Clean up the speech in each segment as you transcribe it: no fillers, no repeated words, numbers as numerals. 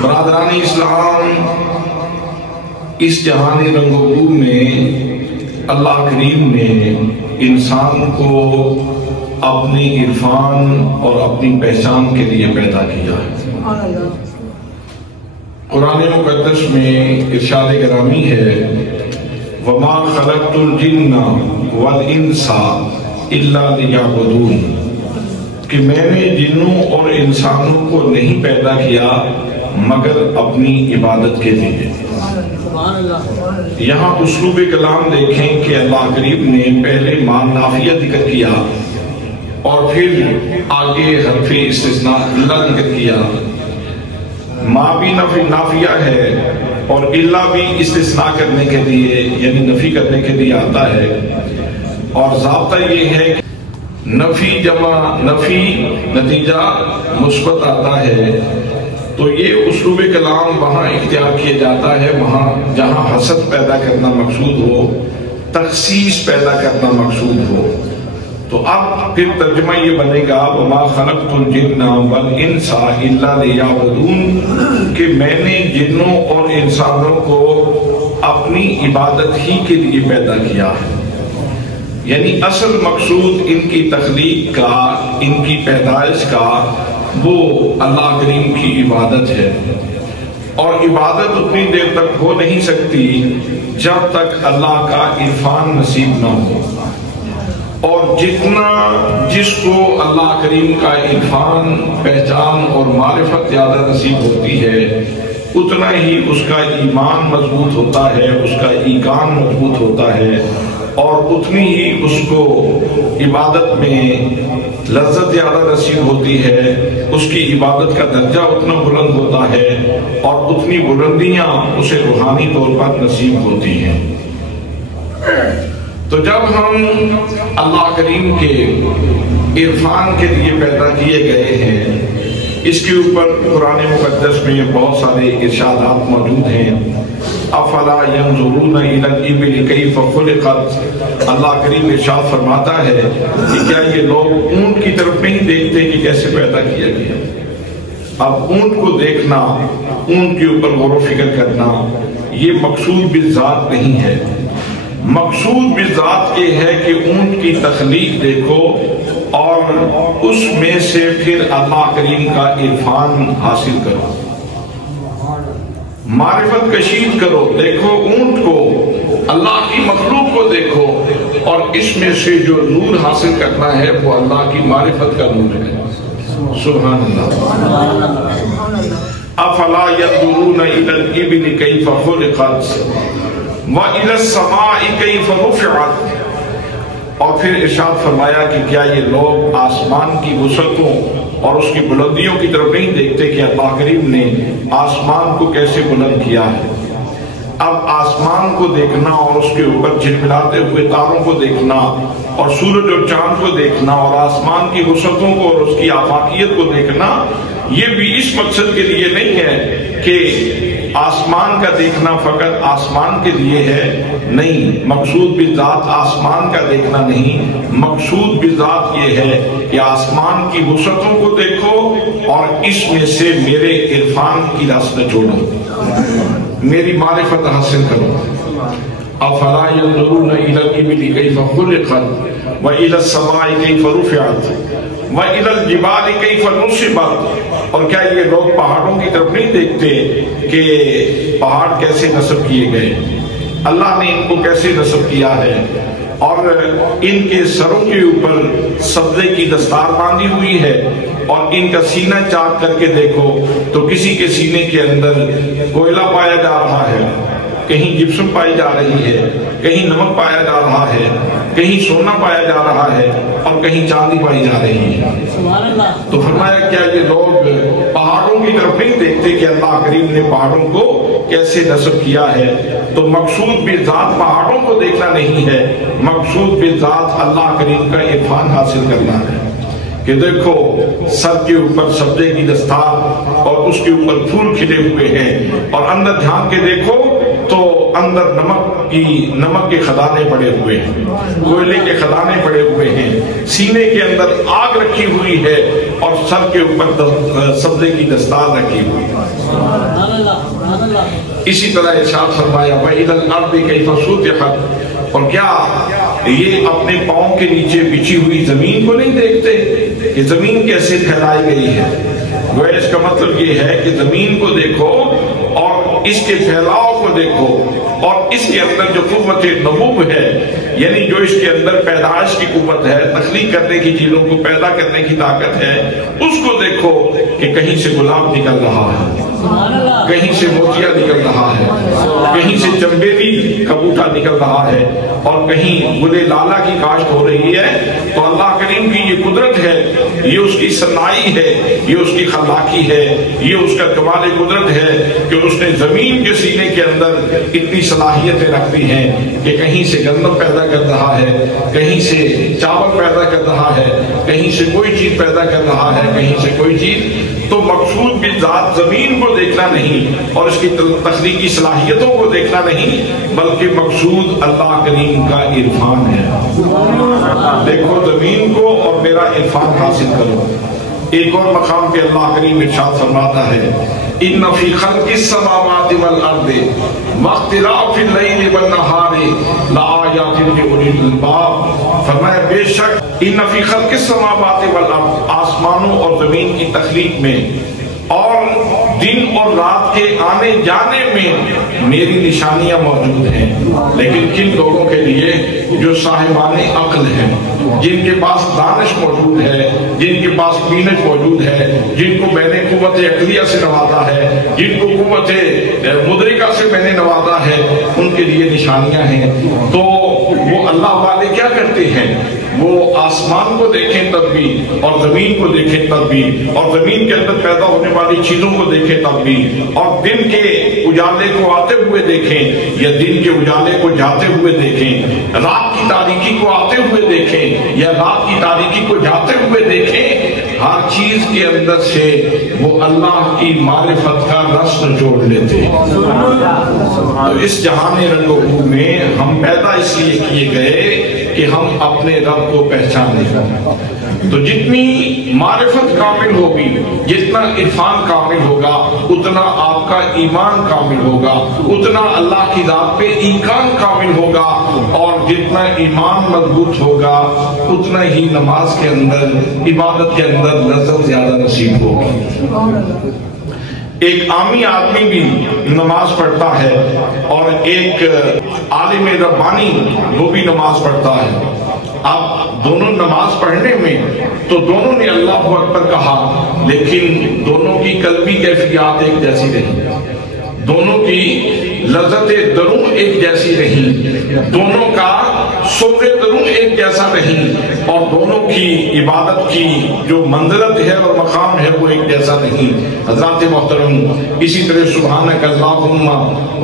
برادران اسلام، اس جہانی رنگ و بو میں اللہ کریم نے انسان کو اپنی عرفان اور اپنی پہچان کے لیے پیدا کیا ہے۔ قرآن مقدس میں ارشاد گرامی ہے وَمَا خَلَقْتُ الْجِنَّ وَالْإِنسَ إِلَّا لِيَعْبُدُونِ، کہ میں نے جنوں اور انسانوں کو نہیں پیدا کیا مگر اپنی عبادت کے لیے۔ یہاں اسلوب کلام دیکھیں کہ اللہ کریم نے پہلے ما نافیہ ذکر کیا اور پھر آگے حرف استثناء اللہ ذکر کیا۔ ما بھی نافیہ ہے اور اللہ بھی استثناء کرنے کے لیے یعنی نفی کرنے کے لیے آتا ہے، اور ضابطہ یہ ہے کہ نفی جمع نفی نتیجہ مثبت آتا ہے، تو یہ اسلوب کلام وہاں اختیار کیا جاتا ہے وہاں جہاں حسد پیدا کرنا مقصود ہو، تخصیص پیدا کرنا مقصود ہو۔ تو اب پھر ترجمہ یہ بنے گا وَمَا خَلَقْتُ الْجِنَّ وَالْإِنسَ إِلَّا لِيَعْبُدُونِ، کہ میں نے جنوں اور انسانوں کو اپنی عبادت ہی کے لیے پیدا کیا ہے۔ یعنی اصل مقصود ان کی تخلیق کا، ان کی پیدائش کا، وہ اللہ کریم کی عبادت ہے، اور عبادت اتنی دیر تک ہو نہیں سکتی جب تک اللہ کا عرفان نصیب نہ ہو، اور جس کو اللہ کریم کا عرفان، پہچان اور معرفت زیادہ نصیب ہوتی ہے اتنا ہی اس کا ایمان مضبوط ہوتا ہے، اس کا ایقان مضبوط ہوتا ہے، اور اتنی ہی اس کو عبادت میں لذت زیادہ نصیب ہوتی ہے، اس کی عبادت کا درجہ اتنا بلند ہوتا ہے، اور اتنی بلندیاں اسے روحانی طور پر نصیب ہوتی ہیں۔ تو جب ہم اللہ کریم کے عرفان کے لیے پیدا کیے گئے ہیں، اس کے اوپر قرآن مقدس میں بہت سارے ارشادات موجود ہیں۔ افلا ينظرون الى الابل كيف خلقت، اللہ کریم ارشاد فرماتا ہے کہ کیا یہ لوگ اونٹ کی طرف نہیں دیکھتے کہ کیسے پیدا کیا گیا۔ اب اونٹ کو دیکھنا، اونٹ کے اوپر غور و فکر کرنا، یہ مقصود بالذات نہیں ہے۔ مقصود بالذات یہ ہے کہ اونٹ کی تخلیق دیکھو اور اس میں سے پھر اللہ کریم کا عرفان حاصل کرو، معرفت کشید کرو، دیکھو اونٹ کو، اللہ کی مخلوق کو دیکھو، اور اس میں سے جو نور حاصل کرنا ہے وہ اللہ کی معرفت کا نور ہے۔ سبحان اللہ۔ افلا ينظرون الى الابل كيف خلقت وَإِلَى السَّمَاءِ كَيْفَ رُفِعَتْ، اور پھر ارشاد فرمایا کہ کیا یہ لوگ آسمان کی وسعتوں اور اس کی بلندیوں کی طرف نہیں دیکھتے کہ اللہ کریم نے آسمان کو کیسے بلند کیا ہے۔ اب آسمان کو دیکھنا اور اس کے اوپر جھلملاتے ہوئے تاروں کو دیکھنا اور سورج اور چاند کو دیکھنا اور آسمان کی وسعتوں کو اور اس کی آفاقیت کو دیکھنا، یہ بھی اس مقصد کے لیے نہیں ہے کہ آسمان کا دیکھنا فقط آسمان کے لیے ہے، نہیں، مقصود بذات آسمان کا دیکھنا نہیں، مقصود بذات یہ ہے کہ آسمان کی وسعتوں کو دیکھو اور اس میں سے میرے عرفان کی راستہ جوڑو، میری معرفت حاصل کرو۔ افلا ينظرون الى الابل كيف خلقت والى السماء كيف رفعت وَإِلَى الْجِبَالِ كَيْفَ نُصِبَتْ، اور کیا یہ لوگ پہاڑوں کی طرف نہیں دیکھتے کہ پہاڑ کیسے نصب کیے گئے، اللہ نے ان کو کیسے نصب کیا ہے، اور ان کے سروں کے اوپر سبزے کی دستار باندھی ہوئی ہے، اور ان کا سینہ چاک کر کے دیکھو تو کسی کے سینے کے اندر کوئلہ پایا جا رہا ہے، کہیں جپسم پائی جا رہی ہے، کہیں نمک پایا جا رہا ہے، کہیں سونا پایا جا رہا ہے، اور کہیں چاندی پائی جا رہی ہے۔ تو فرمایا کیا یہ لوگ پہاڑوں کی طرف نہیں دیکھتے کہ اللہ کریم نے پہاڑوں کو کیسے نصب کیا ہے؟ تو مقصود بذات پہاڑوں کو دیکھنا نہیں ہے، مقصود بذات اللہ کریم کا عرفان حاصل کرنا ہے کہ دیکھو سر کے اوپر سبزے کی دستار اور اس کے اوپر پھول کھلے ہوئے ہیں، اور اندر جھانک کے دیکھو تو اندر نمک کے خزانے پڑے ہوئے ہیں، کوئلے کے خزانے پڑے ہوئے ہیں، سینے کے اندر آگ رکھی ہوئی ہے اور سر کے اوپر سبزے کی دستار رکھی ہوئی. اسی طرح ارشاد فرمایا وَإِلَى الْأَرْضِ كَيْفَ سُطِحَتْ، اور کیا یہ اپنے پاؤں کے نیچے بچھی ہوئی زمین کو نہیں دیکھتے کہ زمین کیسے پھیلائی گئی ہے؟ گویا اس کا مطلب یہ ہے کہ زمین کو دیکھو اور اس کے پھیلاؤ کو دیکھو، اور اس کے اندر جو قوت نمو ہے، یعنی جو اس کے اندر پیدائش کی قوت ہے، تخلیق کرنے کی چیزوں کو پیدا کرنے کی طاقت ہے، اس کو دیکھو کہ کہیں سے گلاب نکل رہا ہے، کہیں سے موتیا نکل رہا ہے، کہیں سے چمبیلی کا بوٹا نکل رہا ہے، اور کہیں گل لالا کی کاشت ہو رہی ہے. تو اللہ کریم کی یہ قدرت ہے، یہ اس کی صنائی ہے، یہ اس کی خلاقی ہے، یہ اس کا کمال قدرت ہے کہ اس نے زمین کے سینے کے اندر اتنی صلاحیتیں رکھ دی ہیں کہ کہیں سے گندم پیدا کر رہا ہے، کہیں سے چاول پیدا کر رہا ہے، کہیں سے کوئی چیز پیدا کر رہا ہے، کہیں سے کوئی چیز. تو مقصود بھی ذات زمین کو دیکھنا نہیں اور اس کی تخلیقی صلاحیتوں کو دیکھنا نہیں، بلکہ مقصود اللہ کریم کا عرفان ہے. دیکھو زمین کو اور میرا عرفان حاصل کرو. ایک اور مقام پہ اللہ کریم ارشاد فرماتا ہے ان فی خلق السماوات والارض واختلاف اللیل والنہار لآیات لأولی الالباب. فرمایا بے شک ان فی خلق السماوات والارض، آسمانوں اور زمین کی تخلیق میں اور دن اور رات کے آنے جانے میں میری نشانیاں موجود ہیں. لیکن کن لوگوں کے لیے؟ جو صاحبان عقل ہیں، جن کے پاس دانش موجود ہے، جن کے پاس بینش موجود ہے، جن کو میں نے قوت عقلیہ سے نوازا ہے، جن کو قوت مدرکہ سے میں نے نوازا ہے، ان کے لیے نشانیاں ہیں. تو وہ اللہ والے کیا کرتے ہیں؟ وہ آسمان کو دیکھیں تب بھی، اور زمین کو دیکھیں تب بھی، اور زمین کے اندر پیدا ہونے والی چیزوں کو دیکھیں تب بھی، اور دن کے اجالے کو آتے ہوئے دیکھیں یا دن کے اجالے کو جاتے ہوئے دیکھیں، رات کی تاریکی کو آتے ہوئے دیکھیں یا رات کی تاریکی کو جاتے ہوئے دیکھیں. ہر چیز کے اندر سے وہ اللہ کی معرفت کا رس جوڑ لیتے ہیں. تو اس جہان رنگ و بو میں ہم پیدا اس لیے کیے گئے کہ ہم اپنے رب کو پہچانیں. تو جتنی معرفت کامل ہوگی، جتنا عرفان کامل ہوگا، اتنا آپ کا ایمان کامل ہوگا، اتنا اللہ کی ذات پہ ایقان کامل ہوگا، اور جتنا ایمان مضبوط ہوگا اتنا ہی نماز کے اندر، عبادت کے اندر لذت زیادہ نصیب ہوگی. ایک عامی آدمی بھی نماز پڑھتا ہے اور ایک عالم ربانی وہ بھی نماز پڑھتا ہے. اب دونوں نماز پڑھنے میں تو دونوں نے اللہ اکبر کہا، لیکن دونوں کی قلبی کیفیات ایک جیسی نہیں، دونوں کی لذت درون ایک جیسی نہیں، دونوں کا سوق درون ایک جیسا نہیں، اور دونوں کی عبادت کی جو منزلت ہے اور مقام ہے وہ ایک جیسا نہیں. حضرات محترم، اسی طرح سبحانک اللہم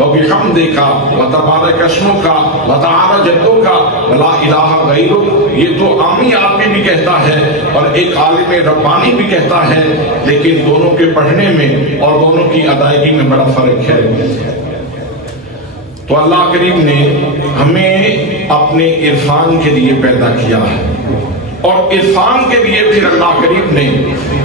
وبحمدک وتبارک اسمک وتعالی جدک ولا الہ غیرک، یہ تو عامی آدمی بھی کہتا ہے اور ایک عالم ربانی بھی کہتا ہے، لیکن دونوں کے پڑھنے میں اور دونوں کی ادائیگی میں بڑا فرق ہے. تو اللہ کریم نے ہمیں اپنے عرفان کے لیے پیدا کیا ہے، اور عرفان کے لیے پھر اللہ کریم نے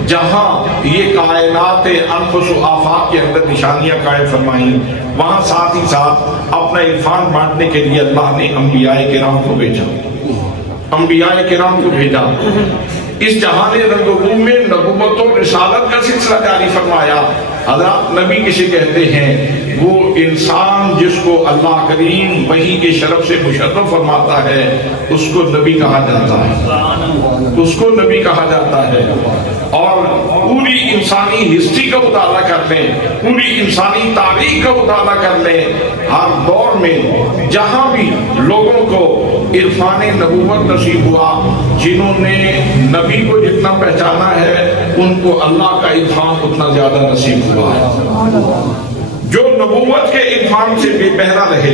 جہاں یہ کائنات انفس و آفاق کے اندر نشانیاں قائم فرمائیں، وہاں ساتھ ہی ساتھ اپنا عرفان بانٹنے کے لیے اللہ نے انبیاء کرام کو بھیجا، انبیاء کرام کو بھیجا. اس جہان رنگ و بو میں نبوت و رسالت کا سلسلہ جاری فرمایا. حضرات نبی کسے کہتے ہیں؟ وہ انسان جس کو اللہ کریم وحی کے شرف سے مشرف فرماتا ہے، اس کو نبی کہا جاتا ہے، اس کو نبی کہا جاتا ہے. اور پوری انسانی ہسٹری کا مطالعہ کر لیں، پوری انسانی تاریخ کا مطالعہ کر لیں، ہر دور میں جہاں بھی لوگوں کو عرفان نبوت نصیب ہوا، جنہوں نے نبی کو جتنا پہچانا ہے ان کو اللہ کا عرفان اتنا زیادہ نصیب ہوا ہے. جو نبوت کے عرفان سے بے بہرا رہے،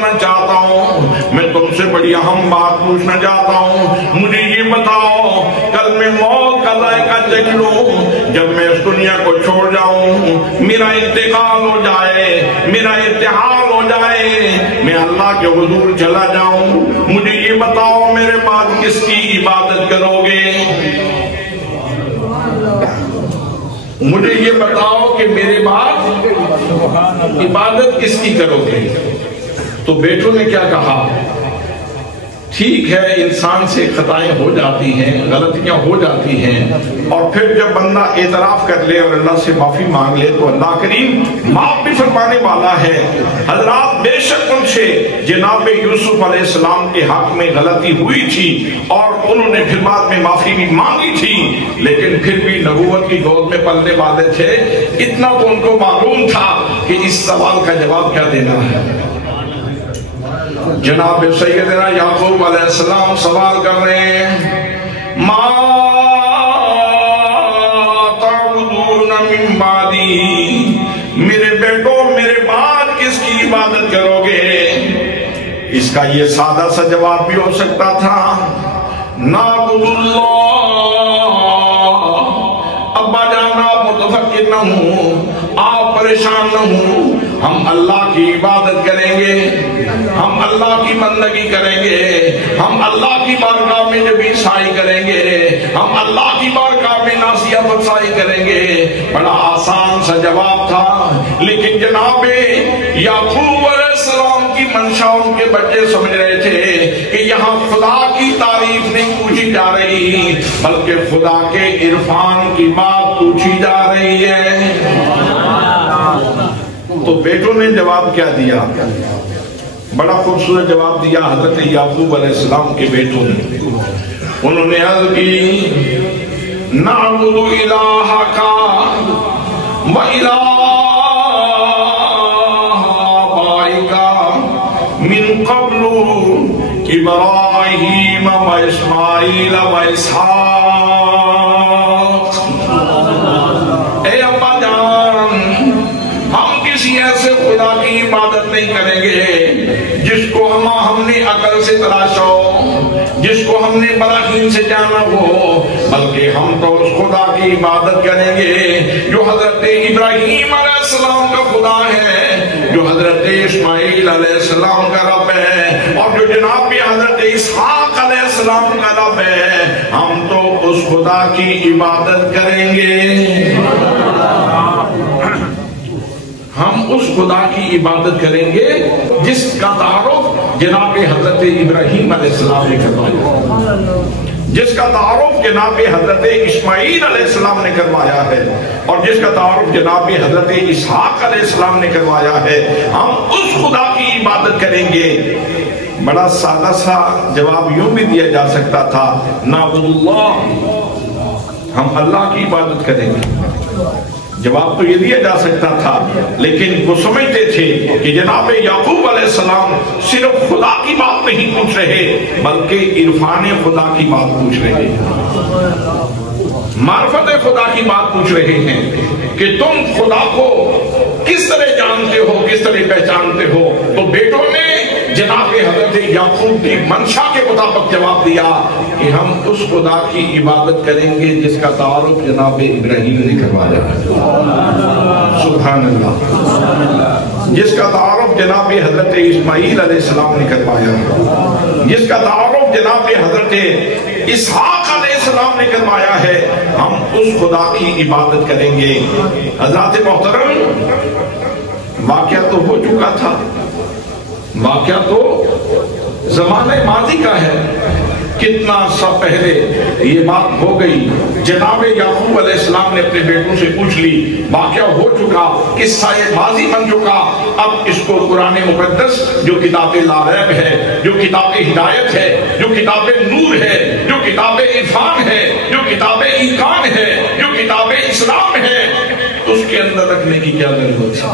کرنا چاہتا ہوں، میں تم سے بڑی اہم بات پوچھنا چاہتا ہوں، مجھے یہ بتاؤ کل میں موت کا ذائقہ چکھ لوں، جب میں اس دنیا کو چھوڑ جاؤں، میرا انتقال ہو جائے، میرا ارتحال ہو جائے، میں اللہ کے حضور چلا جاؤں، مجھے یہ بتاؤ میرے بعد کس کی عبادت کرو گے؟ مجھے یہ بتاؤ کہ میرے بعد عبادت کس کی کرو گے؟ تو بیٹوں نے کیا کہا؟ ٹھیک ہے انسان سے خطائیں ہو جاتی ہیں، غلطیاں ہو جاتی ہیں، اور پھر جب بندہ اعتراف کر لے اور اللہ سے معافی مانگ لے تو اللہ کریم معاف بھی فرمانے والا ہے۔ حضرات بے شک ان سے جناب یوسف علیہ السلام کے حق میں غلطی ہوئی تھی اور انہوں نے پھر بعد میں معافی بھی مانگی تھی، لیکن پھر بھی نبوت کی گود میں پلنے والے تھے، اتنا تو ان کو معلوم تھا کہ اس سوال کا جواب کیا دینا ہے۔ جناب سیدنا یعقوب علیہ السلام سوال کر رہے ہیں، ما تعبدون من بعدی، میرے بیٹوں میرے بعد کس کی عبادت کرو گے؟ اس کا یہ سادہ سا جواب بھی ہو سکتا تھا، نعبد اللہ، ابا جان آپ متفکر نہ ہوں، آپ پریشان نہ ہوں، ہم اللہ کی عبادت کریں گے، ہم اللہ کی بندگی کریں گے، ہم اللہ کی بارگاہ میں جبیں سائی کریں گے، ہم اللہ کی بارگاہ میں ناسیہ فرسائی کریں گے۔ بڑا آسان سا جواب تھا، لیکن جناب یعقوب علیہ السلام کی منشا ان کے بچے سمجھ رہے تھے کہ یہاں خدا کی تعریف نہیں پوچھی جا رہی بلکہ خدا کے عرفان کی بات پوچھی جا رہی ہے۔ تو بیٹوں نے جواب کیا دیا؟ بڑا خوبصورت جواب دیا حضرت یعقوب علیہ السلام کے بیٹوں نے۔ انہوں نے عرض کی، نعبد الہک و الہ آبائک من قبل ابراہیم و اسماعیل و اسحاق۔ اے ابا جان، ہم کسی ایسے خدا کی عبادت نہیں کریں گے جس کو ہم نے عقل سے تلاشا ہو، جس کو ہم نے براہین سے جانا ہو، بلکہ ہم تو اس خدا کی عبادت کریں گے جو حضرت ابراہیم علیہ السلام کا خدا ہے، جو حضرت اسماعیل علیہ السلام کا رب ہے، اور جو جناب حضرت اسحاق علیہ السلام کا رب ہے۔ ہم تو اس خدا کی عبادت کریں گے، ہم اس خدا کی عبادت کریں گے جس کا تعارف جناب حضرت ابراہیم علیہ السلام نے کروایا، جس کا تعارف جناب حضرت اسماعیل علیہ السلام نے کروایا ہے، اور جس کا تعارف جناب حضرت اسحاق علیہ السلام نے کروایا ہے۔ ہم اس خدا کی عبادت کریں گے۔ بڑا سادہ سا جواب یوں بھی دیا جا سکتا تھا، نعبد اللہ، ہم اللہ کی عبادت کریں گے۔ جواب تو یہ دیا جا سکتا تھا، لیکن وہ سمجھتے تھے کہ جناب یعقوب علیہ السلام صرف خدا کی بات نہیں پوچھ رہے بلکہ عرفان خدا کی بات پوچھ رہے ہیں، معرفت خدا کی بات پوچھ رہے ہیں کہ تم خدا کو کس طرح جانتے ہو، کس طرح پہچانتے ہو۔ تو بیٹوں نے جناب حضرت یعقوب کی منشا کے مطابق جواب دیا کہ ہم اس خدا کی عبادت کریں گے جس کا تعارف جناب ابراہیم نے کروایا ہے، سبحان اللہ، جس کا تعارف جناب حضرت اسماعیل علیہ السلام نے کروایا ہے، جس کا تعارف جناب حضرت اسحاق علیہ السلام نے کروایا ہے۔ ہم اس خدا کی عبادت کریں گے۔ حضرات محترم، واقعہ تو ہو چکا تھا، واقعہ تو زمانہ ماضی کا ہے، کتنا سا پہلے یہ بات ہو گئی۔ جناب یعقوب علیہ السلام نے اپنے بیٹوں سے پوچھ لی، واقعہ ہو چکا، قصہ ماضی بن چکا، اب اس کو قرآن مقدس جو کتاب لا ریب ہے، جو کتاب ہدایت ہے، جو کتاب نور ہے، جو کتاب عرفان ہے، جو کتاب ایقان ہے، جو کتاب اسلام ہے، اس کے اندر رکھنے کی کیا ضرورت ہے؟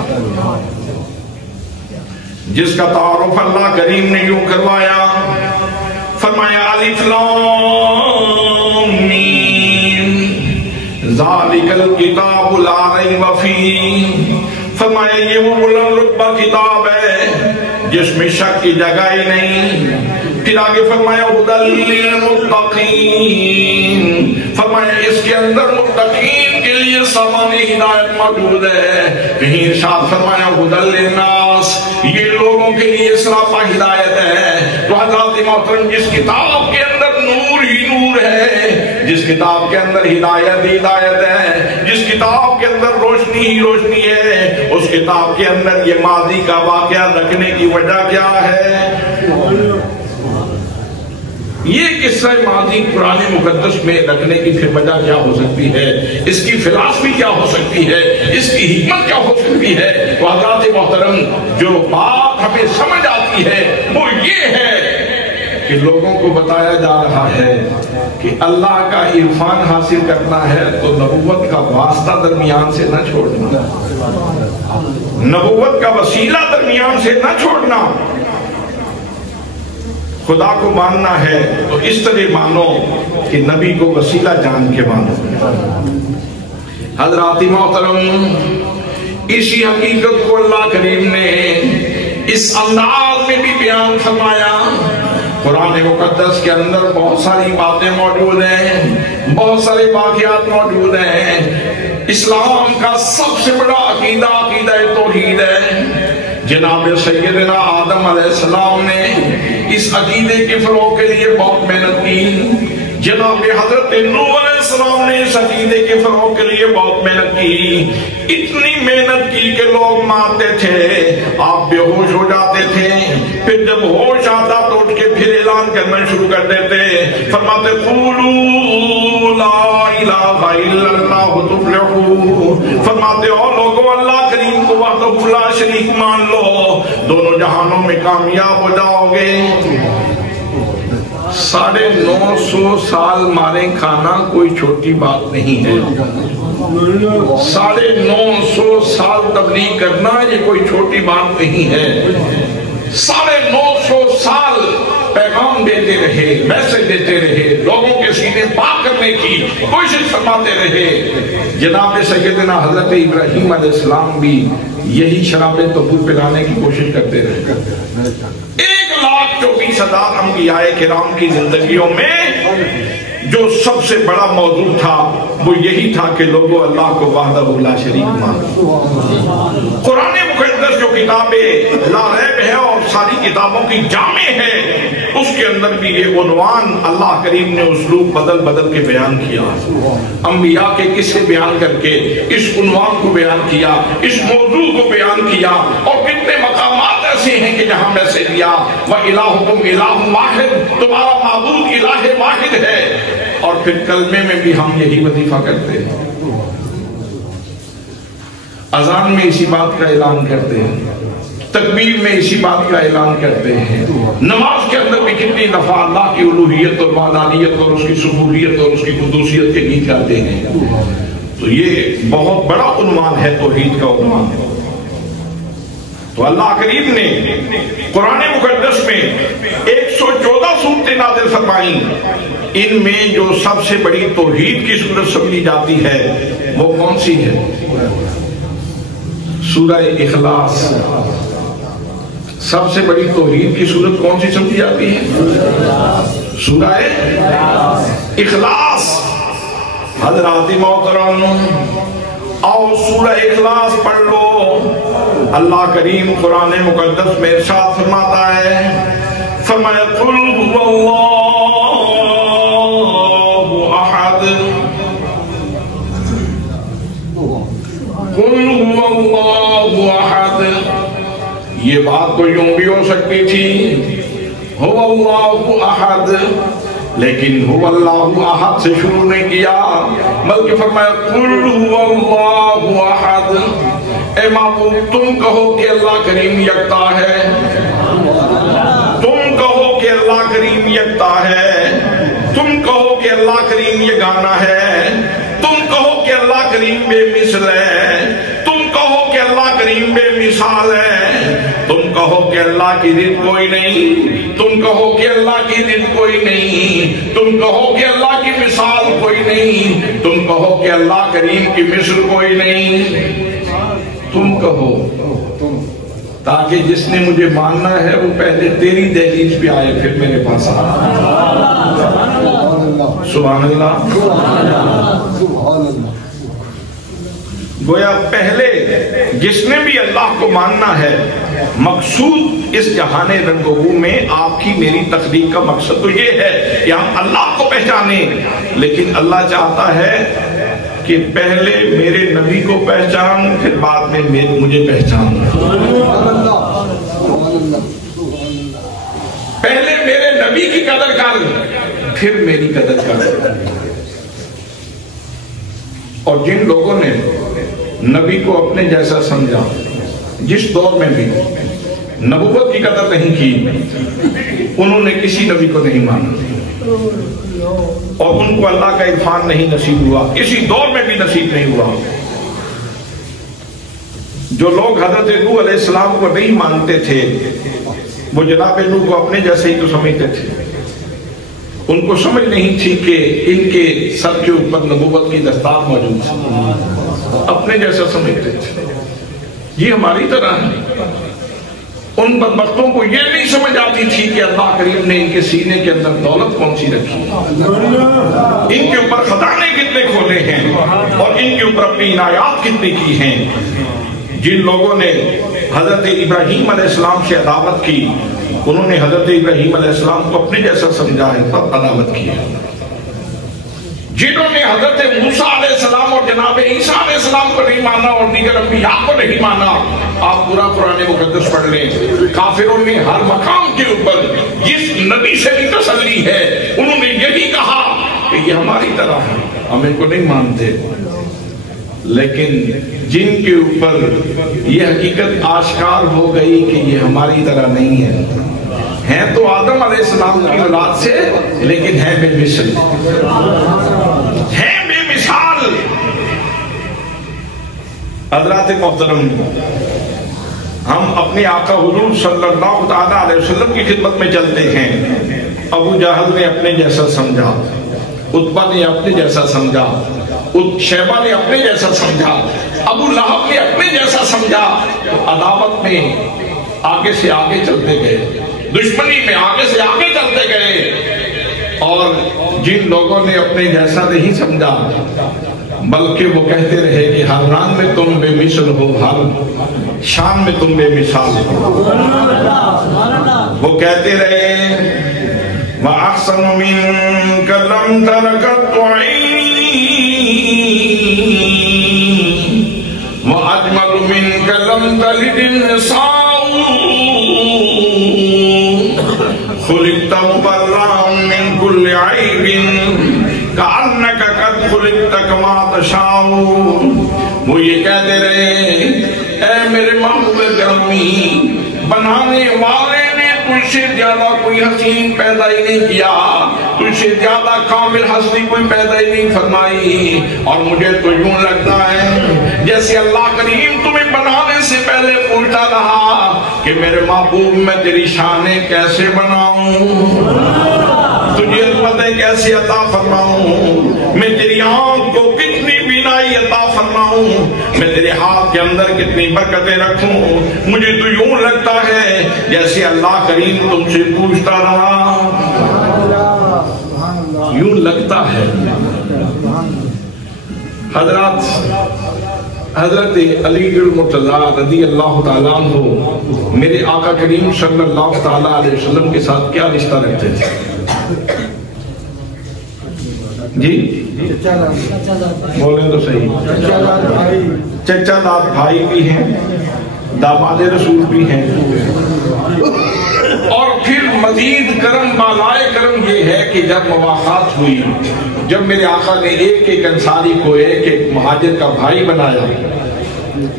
جس کا تعارف اللہ کریم نے یوں کروایا، فرمایا الف لام میم ذالک الکتاب لا ریب فیہ، فرمایا یہ وہ بلند رتبہ کتاب ہے جس میں شک کی جگہ ہی نہیں. پھر آگے فرمایا ھدی للمتقین، فرمایا اس کے اندر متقین کے لیے سامان ہدایت موجود ہے. کہیں ارشاد فرمایا ھدی للناس، یہ لوگوں کے لیے سراپا ہدایت ہے. تو حضرات محترم جس کتاب کے اندر نور ہی نور ہے، جس کتاب کے اندر ہدایت ہی ہدایت ہے، جس کتاب کے اندر روشنی ہی روشنی ہے، اس کتاب کے اندر یہ ماضی کا واقعہ رکھنے کی وجہ کیا ہے؟ یہ قصہ ماضی قرآن مقدس میں رکھنے کی پھر وجہ کیا ہو سکتی ہے؟ اس کی فلسفی کیا ہو سکتی ہے؟ اس کی حکمت کیا ہو سکتی ہے؟ تو حضرات محترم جو بات ہمیں سمجھ آتی ہے وہ یہ ہے کہ لوگوں کو بتایا جا رہا ہے کہ اللہ کا عرفان حاصل کرنا ہے تو نبوت کا واسطہ درمیان سے نہ چھوڑنا، نبوت کا وسیلہ درمیان سے نہ چھوڑنا. خدا کو ماننا ہے تو اس طرح مانو کہ نبی کو وسیلہ جان کے مانو. حضرات محترم اسی حقیقت کو اللہ کریم نے اس انداز میں بھی بیان فرمایا. قرآن مقدس کے اندر بہت ساری باتیں موجود ہیں، بہت سارے واقعات موجود ہیں. اسلام کا سب سے بڑا عقیدہ عقیدہ توحید ہے. جناب سیدنا آدم علیہ السلام نے اس عقیدے کے فروغ کے لیے بہت محنت کی. جناب حضرت نوح علیہ السلام نے اس عقیدے کے فروغ کے لیے بہت محنت کی. اتنی محنت کی کہ لوگ مانتے تھے، آپ بے ہوش ہو جاتے تھے، پھر جب ہوش آتا تو اٹھ کے پھر اعلان کرنا شروع کر دیتے. فرماتے قولوا لا الہ الا اللہ تفلحوا، فرماتے اور لوگوں اللہ کریم کو وحدہ لا شریک مان لو، دونوں جہانوں میں کامیاب ہو جاؤ گے. 950 سال مارے کھانا کوئی چھوٹی بات نہیں ہے. 950 سال تبلیغ کرنا یہ کوئی چھوٹی بات نہیں ہے. 950 سال پیغام دیتے رہے، میسج دیتے رہے، لوگوں کے سینے پاک کرنے کی کوشش فرماتے رہے. جناب سیدنا حضرت ابراہیم علیہ السلام بھی یہی شراب طہور پلانے کی کوشش کرتے رہے. 1,24,000 انبیاء کرام کی زندگیوں میں جو سب سے بڑا موضوع تھا وہ یہی تھا کہ لوگوں اللہ کو وحدہ لا شریک مانو. قرآن مقدس جو کتاب لا ریب ہے اور ساری کتابوں کی جامع ہے، اس کے اندر بھی یہ عنوان اللہ کریم نے اسلوب بدل بدل کے بیان کیا. انبیاء کے قصے بیان کر کے اس عنوان کو بیان کیا، اس موضوع کو بیان کیا. اور کتنے مقامات ایسے ہیں کہ جہاں میں سے دیا وَإِلَٰهُكُمْ إِلَٰهٌ وَاحِدٌ، تمہارا معبود الہ واحد ہے. اور پھر کلمے میں بھی ہم یہی وظیفہ کرتے ہیں، اذان میں اسی بات کا اعلان کرتے ہیں، تکبیر میں اسی بات کا اعلان کرتے ہیں. نماز کے اندر بھی کتنی دفعہ اللہ کی الوہیت اور وحدانیت اور اس کی سبوحیت اور اس کی قدوسیت کے گیت گاتے ہیں. تو یہ بہت بڑا عنوان ہے توحید کا عنوان. تو اللہ کریم نے قرآن مقدس میں 114 صورتیں نازل فرمائیں. ان میں جو سب سے بڑی توحید کی صورت سمجھی جاتی ہے وہ کون سی ہے؟ سورہ اخلاص. سب سے بڑی توحید کی صورت کون سی سمجھی جاتی ہے؟ سورہ اخلاص. حضرات محترم آؤ سورہ اخلاص پڑھ لو. اللہ کریم قرآن مقدس میں ارشاد فرماتا ہے، فرمایا قل هو اللہ احد، قل هو اللہ احد. یہ بات تو یوں بھی ہو سکتی تھی هو اللہ احد، لیکن هو اللہ احد سے شروع نہیں کیا، بلکہ فرمایا قل هو اللہ احد. اے معبود تم کہو کہ اللہ کریم یکتا ہے، تم کہو کہ اللہ کریم یکتا ہے، تم کہو کہ اللہ کریم یگانہ ہے، تم کہو کہ اللہ کریم بے مثل ہے، تم کہو کہ اللہ کریم بے مثال ہے، تم کہو کہ اللہ کی ضد کوئی نہیں، تم کہو کہ اللہ کی ضد کوئی نہیں، تم کہو کہ اللہ کی مثال کوئی نہیں، تم کہو کہ اللہ کریم کی مثل کوئی نہیں. تم کہو تاکہ جس نے مجھے ماننا ہے وہ پہلے تیری دہلیز پہ آئے پھر میرے پاس آئے۔ سبحان اللہ۔ گویا پہلے جس نے بھی اللہ کو ماننا ہے، مقصود اس جہان رنگ و بو میں آپ کی میری تخلیق کا مقصد تو یہ ہے کہ ہم اللہ کو پہچانیں، لیکن اللہ چاہتا ہے کہ پہلے میرے نبی کو پہچان، پھر بعد میں مجھے پہچان۔ پہلے میرے نبی کی قدر کر، پھر میری قدر کر۔ اور جن لوگوں نے نبی کو اپنے جیسا سمجھا، جس دور میں بھی نبوت کی قدر نہیں کی، انہوں نے کسی نبی کو نہیں مانا اور ان کو اللہ کا عرفان نہیں نصیب ہوا، کسی دور میں بھی نصیب نہیں ہوا۔ جو لوگ حضرت نوح علیہ السلام کو نہیں مانتے تھے، وہ جناب نوح کو اپنے جیسے ہی تو سمجھتے تھے، ان کو سمجھ نہیں تھی کہ ان کے سر کے اوپر نبوت کی دستار موجود ہے، اپنے جیسا سمجھتے تھے۔ یہ ہماری طرح ہے۔ ان بدبختوں کو یہ نہیں سمجھ آتی تھی کہ اللہ کریم نے ان کے سینے کے اندر دولت کون سی رکھی، ان کے اوپر خزانے کتنے کھولے ہیں اور ان کے اوپر اپنی عنایات کتنی کی ہیں۔ جن لوگوں نے حضرت ابراہیم علیہ السلام سے عداوت کی، انہوں نے حضرت ابراہیم علیہ السلام کو اپنے جیسا سمجھا ہے، تب عداوت کی ہے۔ جنہوں نے حضرت موسیٰ علیہ السلام اور جناب عیسیٰ علیہ السلام کو نہیں مانا اور دیگر انبیاء کو نہیں مانا، آپ پورا قرآن مقدس پڑھ لیں، کافروں نے ہر مقام کے اوپر جس نبی سے بھی تسلی ہے، انہوں نے یہی کہا کہ یہ ہماری طرح ہے، ہم ان کو نہیں مانتے۔ لیکن جن کے اوپر یہ حقیقت آشکار ہو گئی کہ یہ ہماری طرح نہیں ہے، ہیں تو آدم علیہ السلام کی اولاد سے، لیکن ہے بے مثل، ہے بے مثال۔ حضرات محترم، ہم اپنے آقا حضور صلی اللہ تعالیٰ علیہ وسلم کی خدمت میں چلتے ہیں۔ ابو جہل نے اپنے جیسا سمجھا، عتبہ نے اپنے جیسا سمجھا، شیبہ نے اپنے جیسا سمجھا، ابو لہب نے اپنے جیسا سمجھا، تو عداوت میں آگے سے آگے چلتے گئے، دشمنی میں آگے سے آگے چلتے گئے۔ اور جن لوگوں نے اپنے جیسا نہیں سمجھا، بلکہ وہ کہتے رہے کہ ہر رنگ میں تم بے مثل ہو، ہر شان میں تم بے مثال ہو، وہ کہتے رہے وَأَحْسَنُ مِنْكَ لَمْ تَرَكَتْ وَأَجْمَلُ مِنْكَ لَمْ تَلِدِ النِّسَاءُ خُلِقْتَ مُبَرَّأً مِنْ كُلِّ عَيْبٍ كَأَنَّكَ قَدْ خُلِقْتَ كَمَا تَشَاءُ۔ وہ یہ کہتے رہے، اے میرے محبوب گرامی، بنانے والے نے تجھ سے زیادہ کوئی حسین پیدا ہی نہیں کیا، تجھ سے زیادہ کامل ہستی کوئی پیدا ہی نہیں فرمائی۔ اور مجھے تو یوں لگتا ہے جیسے اللہ کریم تمہیں بنانے سے پہلے پوچھتا رہا کہ میرے محبوب میں تیری شانیں کیسے بناؤں، تجھے عظمتیں کیسے عطا فرماؤں، میں تیری آنکھ کو کتنی بینائی عطا فرماؤں، میں تیرے ہاتھ کے اندر کتنی برکتیں رکھوں۔ مجھے تو یوں لگتا ہے جیسے اللہ کریم تم سے پوچھتا رہا، یوں لگتا ہے۔ حضرت علی المرتضیٰ رضی اللہ تعالیٰ عنہ میرے آقا کریم صلی اللہ تعالیٰ علیہ وسلم کے ساتھ کیا رشتہ رکھتے تھے؟ جی بولیں تو صحیح، چچا داد بھائی بھی ہیں، داماد رسول بھی ہیں، اور پھر مزید کرم بالائے کرم یہ ہے کہ جب مواخات ہوئی، جب میرے آقا نے ایک ایک انصاری کو ایک ایک مہاجر کا بھائی بنایا،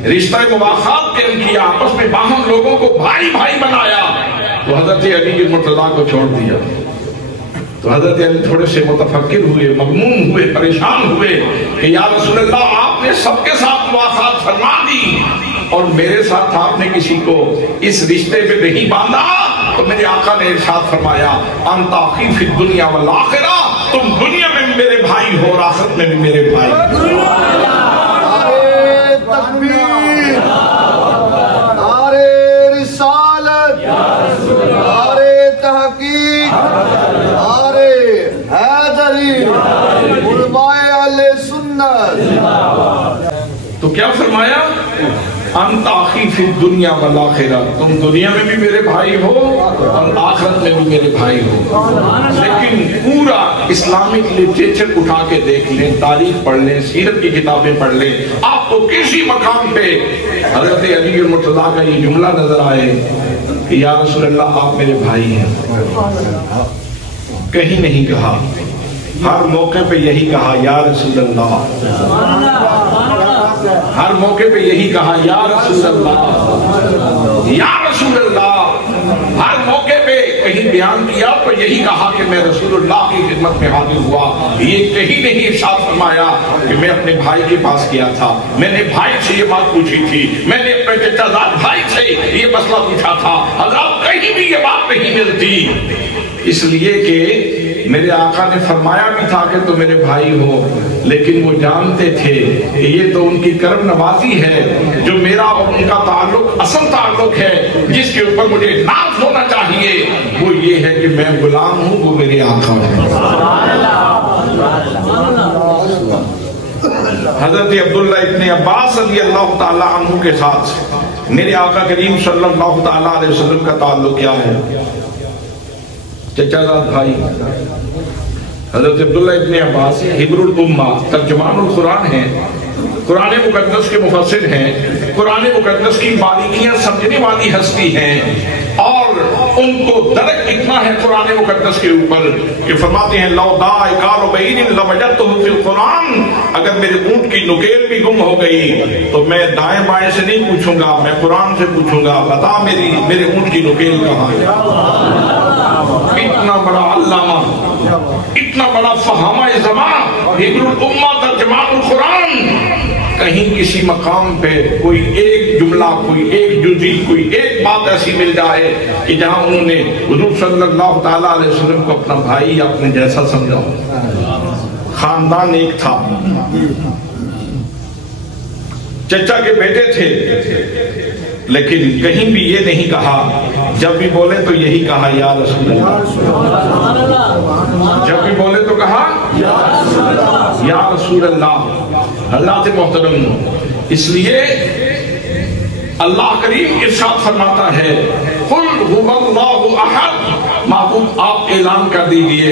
رشتہ مواخات قائم کیا، آپس میں باہم لوگوں کو بھائی بھائی بنایا، تو حضرت علی المرتضیٰ کو چھوڑ دیا۔ تو حضرت علی تھوڑے سے متفکر ہوئے، مغموم ہوئے، پریشان ہوئے کہ یا رسول اللہ آپ نے سب کے ساتھ مواخات فرما دی اور میرے ساتھ آپ نے کسی کو اس رشتے پہ نہیں باندھا۔ تو میرے آقا نے ارشاد فرمایا انت اخی فی الدنیا والآخرہ، تم دنیا میں بھی میرے بھائی ہو اور آخرت میں بھی میرے بھائی۔ نعرہ تکبیر، نعرہ کیا فرمایا؟ انت اخی فی الدنیا والآخرہ، تم دنیا میں بھی میرے بھائی ہو اور آخرت میں بھی میرے بھائی ہو۔ لیکن پورا اسلامک لٹریچر اٹھا کے دیکھ لیں، تاریخ پڑھ لیں، سیرت کی کتابیں پڑھ لیں، آپ کو کسی مقام پہ حضرت علی المرتضیٰ کا یہ جملہ نظر آئے کہ یا رسول اللہ آپ میرے بھائی ہیں؟ کہیں نہیں کہا، ہر موقع پہ یہی کہا یا رسول اللہ، ہر موقع پہ یہی کہا یا رسول اللہ، یا رسول اللہ، ہر موقع پہ کہیں بیان کیا تو یہی کہا کہ میں رسول اللہ کی خدمت میں حاضر ہوا۔ یہ کہیں نہیں ارشاد فرمایا کہ میں اپنے بھائی کے پاس گیا تھا، میں نے بھائی سے یہ بات پوچھی تھی، میں نے اپنے چچا زاد بھائی سے یہ مسئلہ پوچھا تھا۔ حضرات کہیں بھی یہ بات نہیں ملتی، اس لیے کہ میرے آقا نے فرمایا بھی تھا کہ تو میرے بھائی ہو، لیکن وہ جانتے تھے کہ یہ تو ان کی کرم نوازی ہے، جو میرا اور ان کا تعلق اصل تعلق ہے، جس کے اوپر مجھے ناز ہونا چاہیے، وہ یہ ہے کہ میں غلام ہوں، وہ میرے آقا ہے۔ حضرت عبداللہ ابن عباس رضی اللہ تعالیٰ عنہ کے ساتھ میرے آقا کریم صلی اللہ تعالیٰ علیہ وسلم کا تعلق کیا ہے؟ چچا زاد بھائی۔ حضرت عبداللہ ابن عباس حبر الامہ، ترجمان القرآن ہیں، قرآن مقدس کے مفسر ہیں، قرآن مقدس کی باریکیاں سمجھنے والی ہستی ہیں، اور ان کو درک اتنا ہے قرآن مقدس کے اوپر کہ فرماتے ہیں لو داء قال بعیر لوجدته فی القرآن، اگر میرے اونٹ کی نکیل بھی گم ہو گئی تو میں دائیں بائیں سے نہیں پوچھوں گا، میں قرآن سے پوچھوں گا بتا میرے اونٹ کی نکیل کہاں ہے۔ اتنا بڑا علامہ، اتنا بڑا فہامہ زمان، حبر الامہ، ترجمان القرآن، کہیں کسی مقام پہ کوئی ایک جملہ، کوئی ایک جزئی، کوئی ایک بات ایسی مل جائے کہ جہاں انہوں نے حضور صلی اللہ تعالیٰ علیہ وسلم کو اپنا بھائی یا اپنے جیسا سمجھا ہو۔ خاندان ایک تھا، چچا کے بیٹے تھے، لیکن کہیں بھی یہ نہیں کہا، جب بھی بولے تو یہی کہا یا رسول اللہ، جب بھی بولے تو کہا یا رسول اللہ۔ اللہ سے محترم، اس لیے اللہ کریم ارشاد فرماتا ہے قل هو اللہ احد، محبوب آپ اعلان کر دیجئے،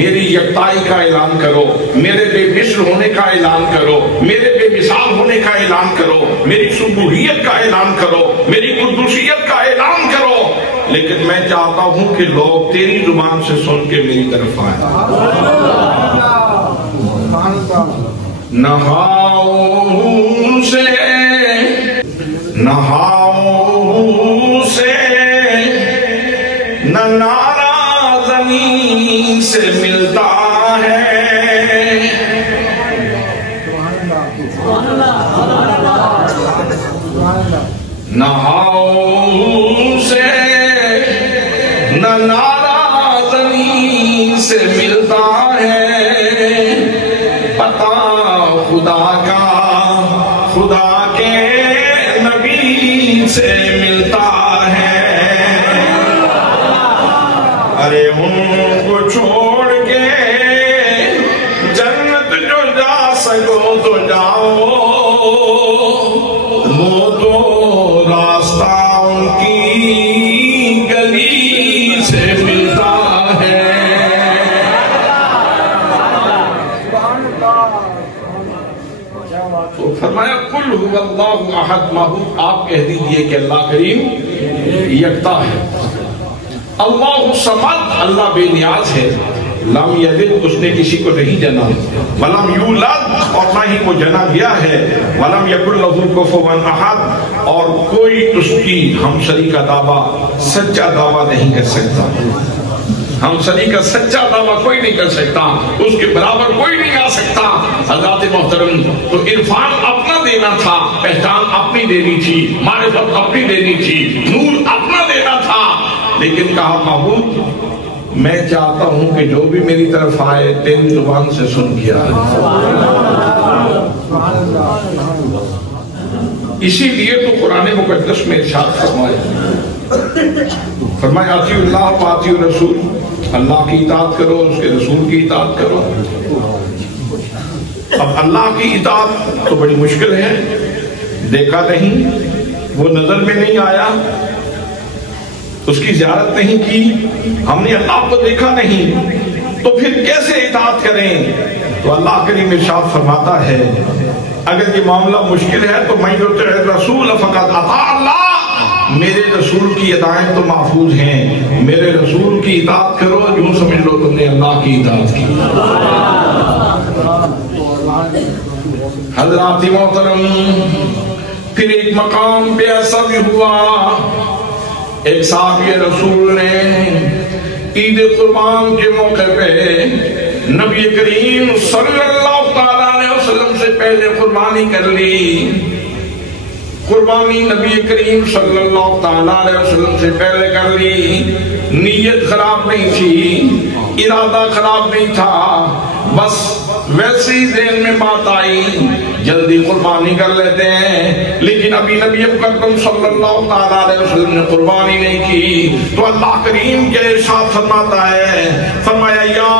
میری یکتائی کا اعلان کرو، میرے بے مثل ہونے کا اعلان کرو، میرے بے مثال ہونے کا اعلان کرو، میری سبوحیت کا اعلان کرو، میری قدوسیت کا اعلان کرو، لیکن میں چاہتا ہوں کہ لوگ تیری زبان سے سن کے میری طرف آئیں۔ نہاؤں سے نہ ناراضگی سے ملتا ہے، نہاؤں سے نہ ناراضگی سے ملتا ہے، پتہ خدا کے نبی سے ملتا ہے۔ ارے ان کو چھوڑ کے جنت جو جا سکو تو جاؤ، وہ تو راستہ ان کی گلی سے ملتا ہے۔ تو فرمایا قل هو اللہ احد، محبوب آپ کہہ دیجئے کہ اللہ کریم یکتا ہے۔ اللہ صمد، اللہ بے نیاز ہے، لم یلد، اس نے کسی کو نہیں جنا، ولم یولد، اور نہ ہی وہ جنا گیا ہے، ولم یکن لہ کفوا احد، اور کوئی اس کی ہمسری کا دعویٰ، سچا دعویٰ نہیں کر سکتا۔ ہمسری کا سچا دعویٰ کوئی نہیں کر سکتا، اس کے برابر کوئی نہیں آ سکتا۔ حضرات محترم، تو عرفان اپنا دینا تھا، پہچان اپنی دینی تھی، معرفت اپنی دینی تھی، نور اپنا دینا تھا، لیکن کہا محبوب میں چاہتا ہوں کہ جو بھی میری طرف آئے تیری زبان سے سن گیا۔ اسی لیے تو قرآن مقدس میں ارشاد فرمایا اطیعوا اللہ و اطیعوا الرسول، اللہ کی اطاعت کرو، اس کے رسول کی اطاعت کرو۔ اب اللہ کی اطاعت تو بڑی مشکل ہے، دیکھا نہیں، وہ نظر میں نہیں آیا، اس کی زیارت نہیں کی، ہم نے اللہ کو دیکھا نہیں، تو پھر کیسے اطاعت کریں؟ تو اللہ کریم ارشاد فرماتا ہے اگر یہ معاملہ مشکل ہے تو میں یطع الرسول فقد اطاع اللہ، میرے رسول کی اطاعت تو محفوظ ہیں، میرے رسول کی اطاعت کرو، یوں سمجھ لو تم نے اللہ کی اطاعت کی۔ حضرات محترم، پھر ایک مقام پہ ایسا بھی ہوا، ایک صحابی رسول نے عید قربان کے موقع پہ نبی کریم صلی اللہ تعالیٰ علیہ وسلم سے پہلے قربانی کر لی۔ قربانی نبی کریم صلی اللہ تعالیٰ علیہ وسلم سے پہلے کر لی، نیت خراب نہیں تھی، ارادہ خراب نہیں تھا، بس ویسے ہی ذہن میں بات آئی جلدی قربانی کر لیتے ہیں، لیکن ابھی نبی مقدم صلی اللہ تعالیٰ علیہ وسلم نے قربانی نہیں کی تو اللہ کریم کے ارشاد فرماتا ہے، فرمایا یا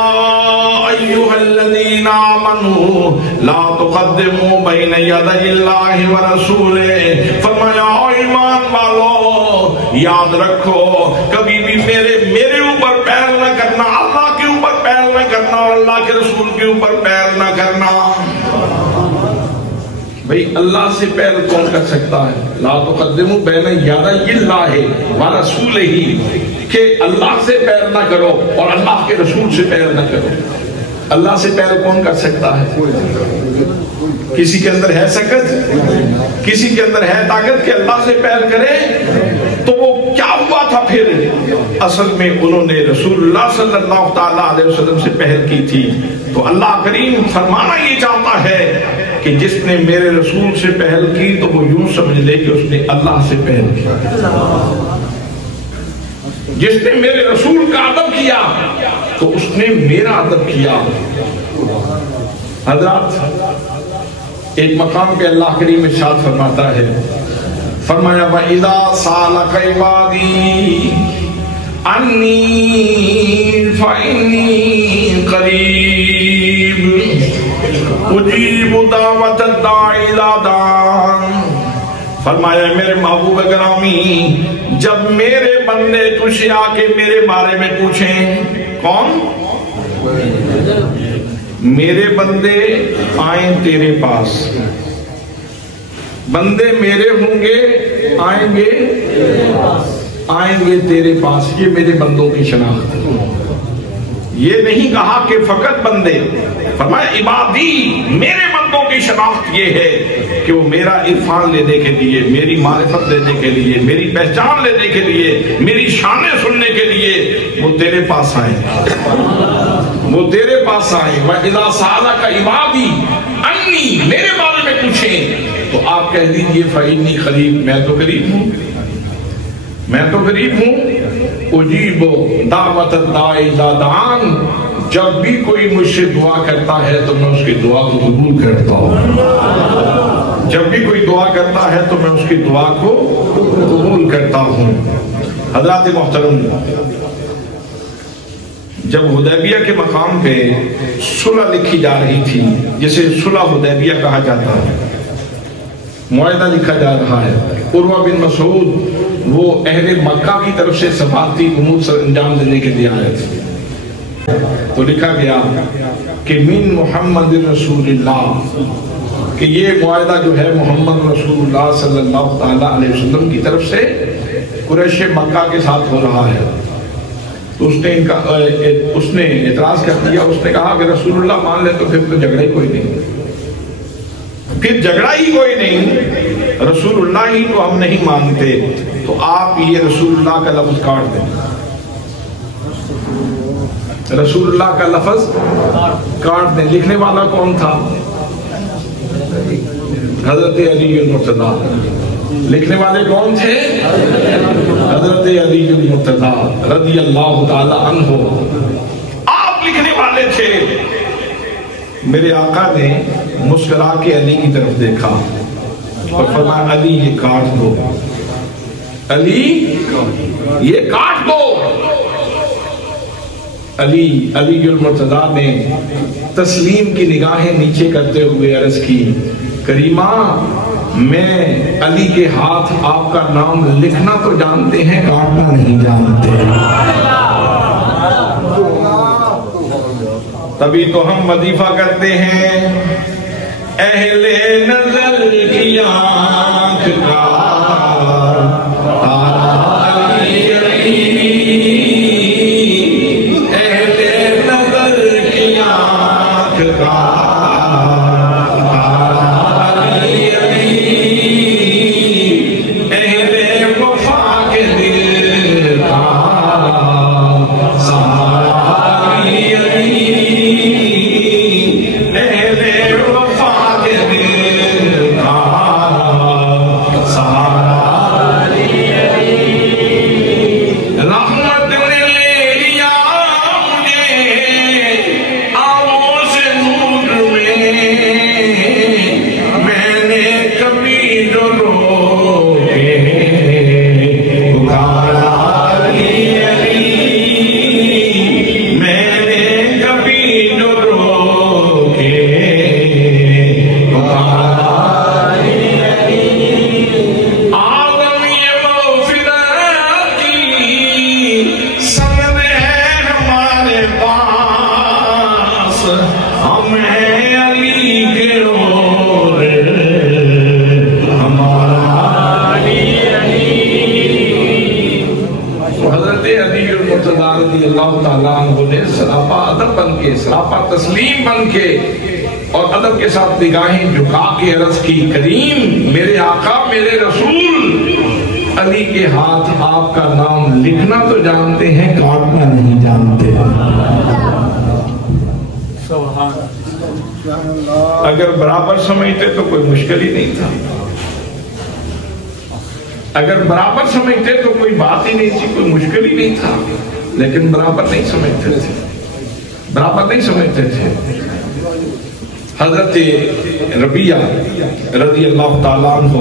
ایھا الذین آمنوا لا تقدموا بین یدی اللہ ورسولہ، فرمایا ایمان والو یاد رکھو کبھی بھی میرے اوپر پیر نہ کرنا، اللہ کے اوپر پیر نہ کرنا اور اللہ کے رسول کے اوپر پیر نہ کرنا۔ بھئی اللہ سے پیر کون کر سکتا ہے؟ لا تقدموا بین یدی اللہ ورسولہ، کہ اللہ سے پیر نہ کرو اور اللہ کے رسول سے پیر نہ کرو۔ اللہ سے پیر کون کر سکتا ہے؟ کسی کے اندر ہے سکت؟ کسی کے اندر ہے طاقت کہ اللہ سے پیر کرے؟ تو وہ کیا ہوا تھا پھر؟ اصل میں انہوں نے رسول اللہ صلی اللہ تعالیٰ علیہ وسلم سے پہل کی تھی۔ تو اللہ کریم فرمانا یہ چاہتا ہے کہ جس نے میرے رسول سے پہل کی تو وہ یوں سمجھ لے کہ اس نے اللہ سے پہل کی۔ جس نے میرے رسول کا ادب کیا تو اس نے میرا ادب کیا۔ حضرات ایک مقام پہ اللہ کریم ارشاد فرماتا ہے، فرمایا وَإِذَا سَأَلَكَ عِبَادِي عَنِّي فَإِنِّي قَرِيبٌ أُجِيبُ دَعْوَةَ الدَّاعِ إِذَا دَعَانِ، فرمایا میرے محبوب گرامی جب میرے بندے تجھ سے آ کے میرے بارے میں پوچھیں، کون؟ میرے بندے آئیں تیرے پاس، بندے میرے ہوں گے آئیں گے تیرے پاس، یہ میرے بندوں کی شناخت ہے۔ یہ نہیں کہا کہ فقط بندے، فرمایا عبادی، میرے بندوں کی شناخت یہ ہے کہ وہ میرا عرفان لینے کے لیے، میری معرفت لینے کے لیے، میری پہچان لینے کے لیے، میری شانیں سننے کے لیے وہ تیرے پاس آئیں، وہ تیرے پاس آئیں۔ وَإِذَا سَأَلَكَ عِبَادِي عَنِّي، میرے بارے میں پوچھیں تو آپ کہہ دیجئے فَإِنِّي قریب، میں تو قریب ہوں، میں تو قریب ہوں۔ اجیب دعوت الداعِ اذا دعان، جب بھی کوئی مجھ سے دعا کرتا ہے تو میں اس کی دعا کو قبول کرتا ہوں، جب بھی کوئی دعا کرتا ہے تو میں اس کی دعا کو قبول کرتا ہوں۔ حضرات محترم، جب حدیبیہ کے مقام پہ صلح لکھی جا رہی تھی، جسے صلح حدیبیہ کہا جاتا ہے، معاہدہ لکھا جا رہا ہے، عروہ بن مسعود وہ اہل مکہ کی طرف سے سفارتی امور سر انجام دینے کے لیے آئے تھے، تو لکھا گیا کہ من محمد رسول اللہ، کہ یہ معاہدہ جو ہے محمد رسول اللہ صلی اللہ تعالیٰ علیہ وسلم کی طرف سے قریش مکہ کے ساتھ ہو رہا ہے۔ تو اس نے اعتراض کر دیا، اس نے کہا کہ رسول اللہ مان لے تو پھر تو جھگڑا ہی کوئی نہیں، پھر جھگڑا ہی کوئی نہیں، رسول اللہ ہی تو ہم نہیں مانتے، تو آپ یہ رسول اللہ کا لفظ کاٹ دیں، رسول اللہ کا لفظ کاٹ دیں۔ لکھنے والا کون تھا؟ حضرت علی المرتضیٰ۔ لکھنے والے کون تھے؟ حضرت علی المرتضیٰ رضی اللہ تعالی عنہ، آپ لکھنے والے تھے۔ میرے آقا نے مسکرا کے علی کی طرف دیکھا اور فرمایا علی یہ کاٹ دو، علی یہ کاٹ دو۔ علی المرتضیٰ نے تسلیم کی نگاہیں نیچے کرتے ہوئے عرض کی کریمہ میں علی کے ہاتھ آپ کا نام لکھنا تو جانتے ہیں، کاٹنا نہیں جانتے۔ تبھی تو ہم وظیفہ کرتے ہیں، اہل نظر کی آنکھ کا سراپا تسلیم بن کے اور ادب کے ساتھ نگاہیں جھکا کے عرض کی، کریم میرے آقا میرے رسول، علی کے ہاتھ آپ کا نام لکھنا تو جانتے ہیں، کاٹنا نہیں جانتے۔ اگر برابر سمجھتے تو کوئی مشکل ہی نہیں تھا، اگر برابر سمجھتے تو کوئی بات ہی نہیں تھی، کوئی مشکل ہی نہیں تھا، لیکن برابر نہیں سمجھتے تھے، برابر نہیں سمجھتے تھے۔ حضرت ربیہ رضی اللہ تعالیٰ عنہ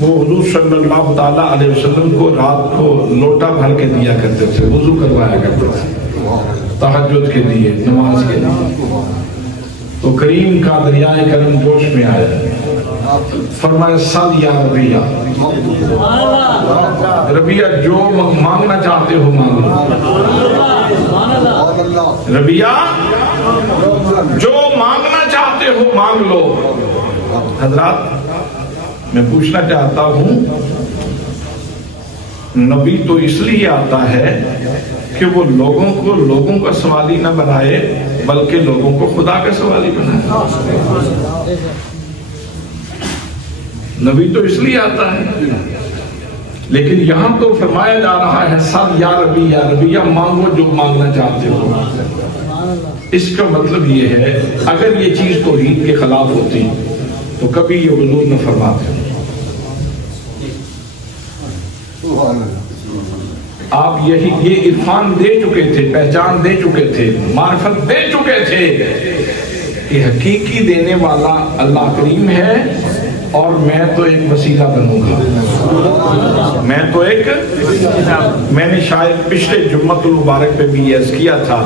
وہ حضور صلی اللہ تعالیٰ علیہ وسلم کو رات کو لوٹا بھر کے دیا کرتے تھے، وضو کروایا کرتے تھے تہجد کے لیے، نماز کے لیے۔ تو کریم کا دریائے کرم جوش میں آیا، فرمایا سل یا ربیہ، ربیہ جو مانگنا چاہتے ہو مانگ لو، ربیہ جو مانگنا چاہتے ہو مانگ لو۔ حضرات میں پوچھنا چاہتا ہوں، نبی تو اس لیے آتا ہے کہ وہ لوگوں کا سوالی نہ بنائے بلکہ لوگوں کو خدا کا سوالی بنائے۔ نبی تو اس لیے آتا ہے، لیکن یہاں تو فرمایا جا رہا ہے سب یا ربی یا ربیہ، مانگو جو مانگنا چاہتے ہو۔ اس کا مطلب یہ ہے اگر یہ چیز توحید کے خلاف ہوتی تو کبھی یہ حضور نہ فرماتے۔ آپ یہ عرفان دے چکے تھے، پہچان دے چکے تھے، معرفت دے چکے تھے کہ حقیقی دینے والا اللہ کریم ہے اور میں تو ایک وسیلہ بنوں گا، میں نے شاید پچھلے جمعۃ المبارک پہ بھی عرض کیا تھا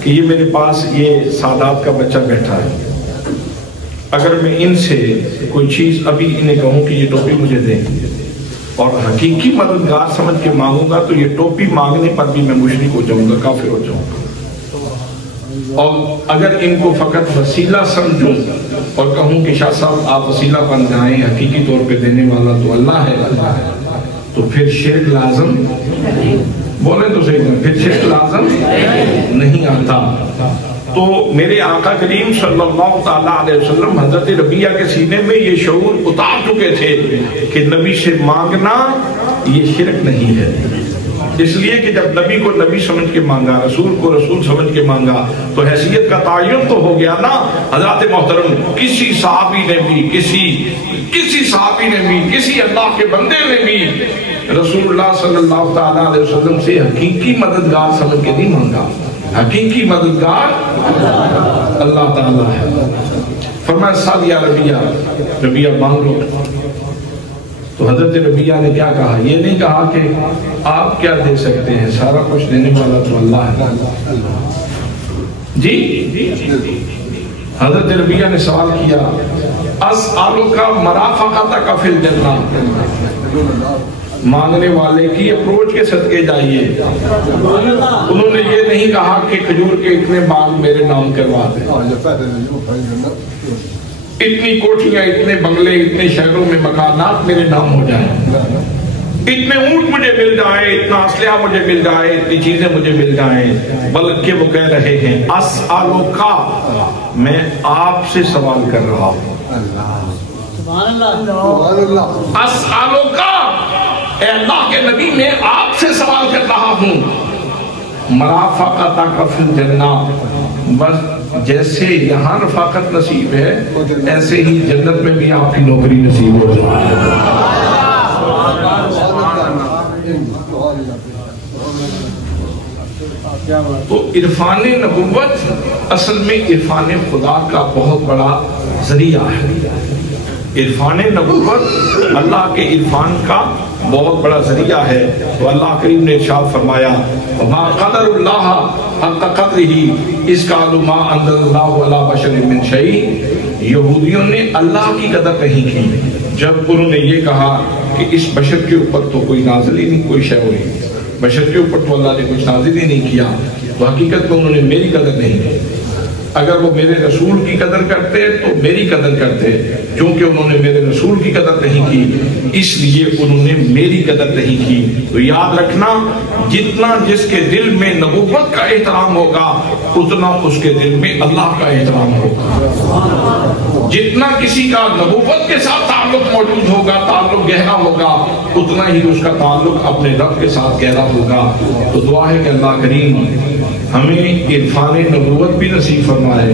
کہ یہ میرے پاس یہ سادات کا بچہ بیٹھا ہے، اگر میں ان سے کوئی چیز ابھی انہیں کہوں کہ یہ ٹوپی مجھے دیں اور حقیقی مددگار سمجھ کے مانگوں گا تو یہ ٹوپی مانگنے پر بھی میں مشرک ہو جاؤں گا، کافر ہو جاؤں گا۔ اور اگر ان کو فقط وسیلہ سمجھوں اور کہوں کہ شاہ صاحب آپ وسیلہ بن جائیں، حقیقی طور پہ دینے والا تو اللہ ہے، تو پھر شرک لازم بولیں تو صحیح ہے، پھر شرک لازم نہیں آتا۔ تو میرے آقا کریم صلی اللہ تعالیٰ علیہ وسلم حضرت ربیہ کے سینے میں یہ شعور اتار چکے تھے کہ نبی سے مانگنا یہ شرک نہیں ہے، اس لیے کہ جب نبی کو نبی سمجھ کے مانگا، رسول کو رسول سمجھ کے مانگا تو حیثیت کا تعین تو ہو گیا نا۔ حضرات محترم، کسی صحابی نے بھی کسی اللہ کے بندے نے بھی رسول اللہ صلی اللہ تعالیٰ علیہ وسلم سے حقیقی مددگار سمجھ کے نہیں مانگا، حقیقی مددگار اللہ تعالیٰ ہے۔ فرمایا سال یا ربیہ مانگ لو۔ تو حضرت ربیہ نے کیا کہا؟ یہ نہیں کہا کہ آپ کیا دے سکتے ہیں، سارا کچھ دینے والا تو اللہ ہے۔ جی حضرت ربیہ نے سوال کیا اسألک مرافقتک فی الجنہ، مانگنے والے کی اپروچ کے صدقے جائیے. انہوں نے یہ نہیں کہا کہ کھجور کے اتنے باغ میرے نام کروا دیں، اتنی کوٹھیاں، اتنے بنگلے، اتنے شہروں میں مکانات میرے نام ہو جائیں، اتنے اونٹ مجھے مل جائیں، اتنا اسلحہ مجھے مل جائے، اتنی چیزیں مجھے مل جائیں. بلکہ وہ کہہ رہے ہیں اسألک، میں آپ سے سوال کر رہا ہوں. اسألک، اے اللہ کے نبی میں آپ سے سوال کر رہا ہوں. مرافقتک فی الجنہ، بس جیسے یہاں رفاقت نصیب ہے ایسے ہی جنت میں بھی آپ کی نوکری نصیب ہو جائے. تو عرفان نبوت اصل میں عرفان خدا کا بہت بڑا ذریعہ ہے. عرفان نبوت اللہ کے عرفان کا بہت بڑا ذریعہ ہے. تو اللہ کریم نے ارشاد فرمایا وما قدر اللہ حق قدرہ اذ قالوا ما انزل اللہ علی بشر من شیء. یہودیوں نے اللہ کی قدر نہیں کی جب انہوں نے یہ کہا کہ اس بشر کے اوپر تو کوئی نازل ہی نہیں، کوئی شے ہوئی، بشر کے اوپر تو اللہ نے کچھ نازل ہی نہیں کیا. تو حقیقت میں انہوں نے میری قدر نہیں کی. اگر وہ میرے رسول کی قدر کرتے تو میری قدر کرتے، کیونکہ انہوں نے میرے رسول کی قدر نہیں کی اس لیے انہوں نے میری قدر نہیں کی. تو یاد رکھنا جتنا جس کے دل میں نبوت کا احترام ہوگا اتنا اس کے دل میں اللہ کا احترام ہوگا. جتنا کسی کا نبوت کے ساتھ تعلق موجود ہوگا، تعلق گہرا ہوگا، اتنا ہی اس کا تعلق اپنے رب کے ساتھ گہرا ہوگا. تو دعا ہے کہ اللہ کریم ہمیں عرفان نبوت بھی نصیب فرمائے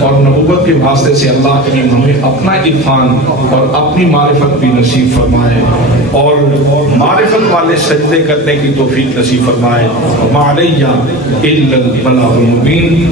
اور نبوت کے واسطے سے اللہ کریم ہمیں اپنا عرفان اور اپنی معرفت بھی نصیب فرمائے اور معرفت والے سجدے کرنے کی توفیق نصیب فرمائے. وما علیہ الا البلاغ المبین.